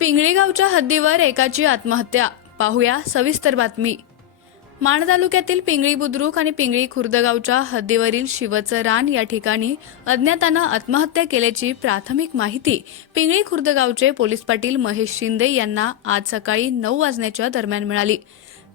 पिंगळी गावच्या हद्दीवर एकाची आत्महत्या। पाहूया सविस्तर बातमी। माण तालुक्यातील पिंगळी बुद्रुक आणि पिंगळी खुर्द गावच्या हद्दीवरील शिवचं रान या ठिकाणी अज्ञातानं आत्महत्या केल्याची प्राथमिक माहिती पिंगळी खुर्द गावचे पोलीस पाटील महेश शिंदे यांना आज सकाळी 9 वाजण्याच्या दरम्यान मिळाली।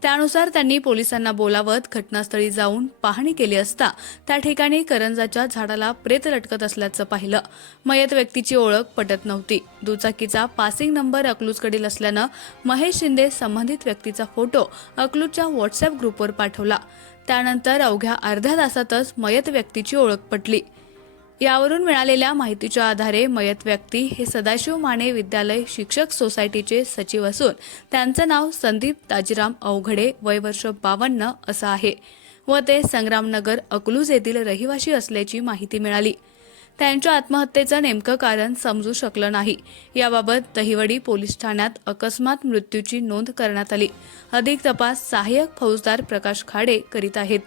त्यानुसार त्यांनी पोलिसांना बोलावत घटनास्थळी जाऊन पाहणी केली असता त्या ठिकाणी करंजाच्या झाडाला प्रेत लटकत असल्याचं पाहिलं। मयत व्यक्तीची ओळख पटत नव्हती। दुचाकीचा पासिंग नंबर अकलूजकडील असल्यानं महेश शिंदे संबंधित व्यक्तीचा फोटो अकलूजच्या व्हॉट्सअप ग्रुपवर पाठवला। त्यानंतर अवघ्या अर्ध्या तासातच मयत व्यक्तीची ओळख पटली। यावरून मिळालेल्या माहितीच्या आधारे मयत व्यक्ती हे सदाशिव माने विद्यालय शिक्षक सोसायटीचे सचिव असून त्यांचं नाव संदीप ताजीराम अवघडे, वय वर्ष 52 असं आहे व ते संग्रामनगर अकलूज येथील रहिवासी असल्याची माहिती मिळाली। त्यांच्या आत्महत्येचं नेमकं कारण समजू शकलं नाही। याबाबत दहिवडी पोलीस ठाण्यात अकस्मात मृत्यूची नोंद करण्यात आली। अधिक तपास सहाय्यक फौजदार प्रकाश खाडे करीत आहेत।